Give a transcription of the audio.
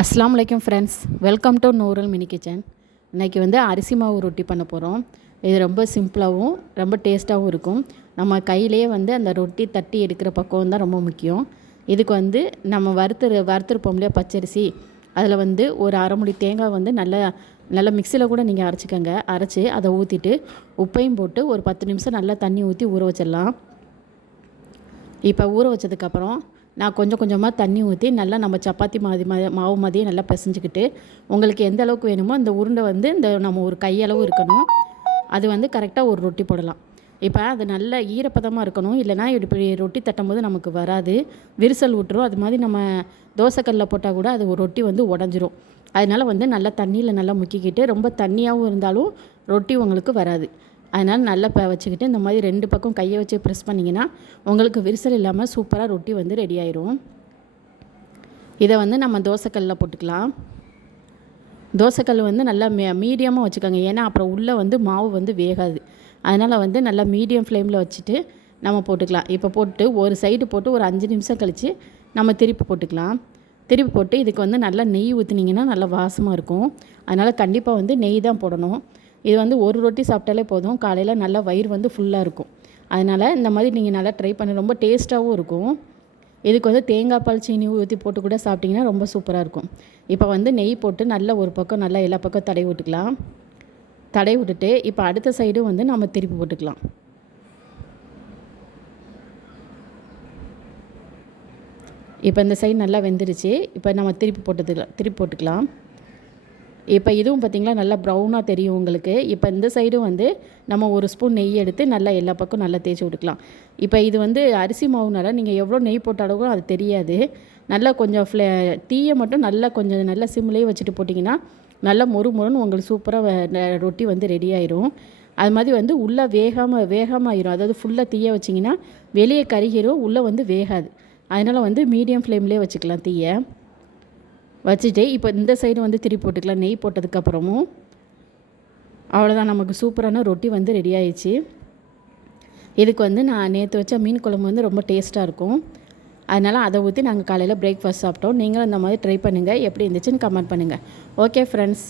அஸ்ஸலாமு அலைக்கும் friends, welcome to Noorul mini kitchen. இன்றைக்கி வந்து அரிசி மாவு ரொட்டி பண்ண போகிறோம். இது ரொம்ப சிம்பிளாகவும் ரொம்ப டேஸ்ட்டாகவும் இருக்கும். நம்ம கையிலேயே வந்து அந்த ரொட்டி தட்டி எடுக்கிற பக்குவம் தான் ரொம்ப முக்கியம். இதுக்கு வந்து நம்ம வறுத்துருப்போம் இல்லையா பச்சரிசி, அதில் வந்து ஒரு அரை முடி தேங்காய் வந்து நல்லா மிக்சியில் கூட நீங்கள் அரைச்சிக்கோங்க. அரைச்சி அதை ஊற்றிட்டு உப்பையும் போட்டு ஒரு 10 நிமிஷம் நல்லா தண்ணி ஊற்றி ஊற வச்சிடலாம். இப்போ ஊற வச்சதுக்கப்புறம் நான் கொஞ்சம் கொஞ்சமாக தண்ணி ஊற்றி நல்லா நம்ம சப்பாத்தி மாவு மாதிரியே நல்லா பிசைஞ்சிக்கிட்டு, உங்களுக்கு எந்த அளவுக்கு வேணுமோ அந்த உருண்டை வந்து நம்ம ஒரு கையளவு இருக்கணும். அது வந்து கரெக்டாக ஒரு ரொட்டி போடலாம். இப்போ அது நல்ல ஈரப்பதமாக இருக்கணும், இல்லைனா இப்படி ரொட்டி தட்டும்போது நமக்கு வராது, விரிசல் விட்டுரும். அது மாதிரி நம்ம தோசைக்கல்லில் போட்டால் கூட அது ஒரு ரொட்டி வந்து உடஞ்சிரும். அதனால் வந்து நல்லா தண்ணியில் நல்லா முக்கிக்கிட்டு, ரொம்ப தண்ணியாகவும் இருந்தாலும் ரொட்டி உங்களுக்கு வராது. அதனால் நல்லா வச்சுக்கிட்டு இந்த மாதிரி 2 பக்கம் கையை வச்சு ப்ரெஸ் பண்ணிங்கன்னா உங்களுக்கு விரிசல் இல்லாமல் சூப்பராக ரொட்டி வந்து ரெடி ஆயிரும். இதை வந்து நம்ம தோசைக்கல்லில் போட்டுக்கலாம். தோசைக்கல் வந்து நல்லா மீடியமாக வச்சுக்கோங்க, ஏன்னா அப்புறம் உள்ளே வந்து மாவு வந்து வேகாது. அதனால் வந்து நல்லா மீடியம் ஃப்ளேமில் வச்சுட்டு நம்ம போட்டுக்கலாம். இப்போ போட்டு ஒரு சைடு போட்டு ஒரு 5 நிமிஷம் கழித்து நம்ம திருப்பி போட்டுக்கலாம். திருப்பி போட்டு இதுக்கு வந்து நல்லா நெய் ஊற்றினீங்கன்னா நல்லா வாசமாக இருக்கும். அதனால் கண்டிப்பாக வந்து நெய் தான் போடணும். இது வந்து ஒரு ரொட்டி சாப்பிட்டாலே போதும், காலையில் நல்லா வயிறு வந்து ஃபுல்லாக இருக்கும். அதனால் இந்த மாதிரி நீங்கள் நல்லா ட்ரை பண்ணி ரொம்ப டேஸ்ட்டாகவும் இருக்கும். இதுக்கு வந்து தேங்காய் பால் சீனி ஊற்றி போட்டு கூட சாப்பிட்டிங்கன்னா ரொம்ப சூப்பராக இருக்கும். இப்போ வந்து நெய் போட்டு நல்லா ஒரு பக்கம் நல்லா எல்லா பக்கம் தடவி விட்டுக்கலாம். தடவி விட்டுட்டு இப்போ அடுத்த சைடும் வந்து நம்ம திருப்பி போட்டுக்கலாம். இப்போ இந்த சைடு நல்லா வெந்துருச்சு. இப்போ நம்ம திருப்பி போட்டுக்கலாம். இப்போ இதுவும் பார்த்திங்களா நல்லா ப்ரௌனாக தெரியும் உங்களுக்கு. இப்போ இந்த சைடும் வந்து நம்ம ஒரு ஸ்பூன் நெய் எடுத்து நல்லா எல்லா பக்கம் நல்லா தேய்ச்சி விட்டுக்கலாம். இப்போ இது வந்து அரிசி மாவுனால நீங்கள் எவ்வளோ நெய் போட்டாலும் அது தெரியாது. நல்லா கொஞ்சம் தீயை மட்டும் நல்லா கொஞ்சம் நல்லா சிம்லேயே வச்சுட்டு போட்டிங்கன்னா நல்லா மொறுன்னு உங்களுக்கு சூப்பராக ரொட்டி வந்து ரெடி ஆயிரும். அது மாதிரி வந்து உள்ளே வேகாமல் ஆயிரும். அதாவது ஃபுல்லாக தீயை வச்சிங்கன்னா வெளியே கருகிரும், உள்ளே வந்து வேகாது. அதனால் வந்து மீடியம் ஃப்ளேம்லேயே வச்சுக்கலாம் தீயை வச்சுட்டு. இப்போ இந்த சைடு வந்து திருப்பி போட்டுக்கலாம். நெய் போட்டதுக்கப்புறமும் அவ்வளோதான், நமக்கு சூப்பரான ரொட்டி வந்து ரெடி ஆயிடுச்சு. இதுக்கு வந்து நான் நேற்று வச்ச மீன் குழம்பு வந்து ரொம்ப டேஸ்ட்டாக இருக்கும். அதனால் அதை ஊற்றி நாங்கள் காலையில் பிரேக்ஃபாஸ்ட் சாப்பிட்டோம். நீங்களும் இந்த மாதிரி ட்ரை பண்ணுங்கள். எப்படி இருந்துச்சுன்னு கமெண்ட் பண்ணுங்கள். Okay friends.